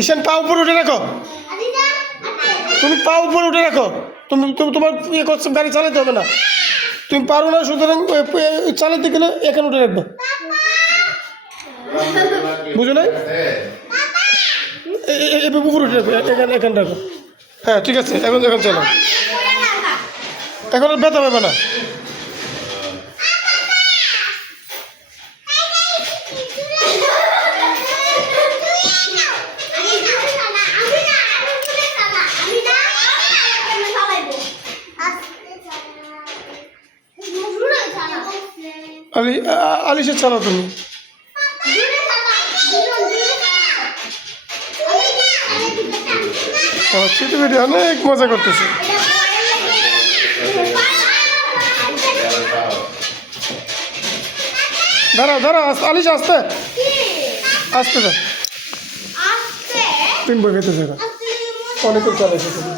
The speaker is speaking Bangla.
ঈশান পা উপরে উঠে রাখো, তুমি পা উপরে উঠে রাখো। তুমি তোমার ইয়ে করছো, গাড়ি চালাতে হবে না, তুমি পারো না, সুতরাং চালাতে গেলে এখানে উঠে রাখবে, বুঝো নাই? উপরে উঠে রাখো, এখানে রাখো। হ্যাঁ ঠিক আছে, এখন চলো, এখন আর ব্যথা পাবে না। আলিশা চালাও তুমি। ছোট বেটি অনেক মজা করতেছে। দাঁড়াও আলিশা, আসতে আসতে দাও, তুমি বই খেতে থাকো, অনেক চালাইছো তুমি।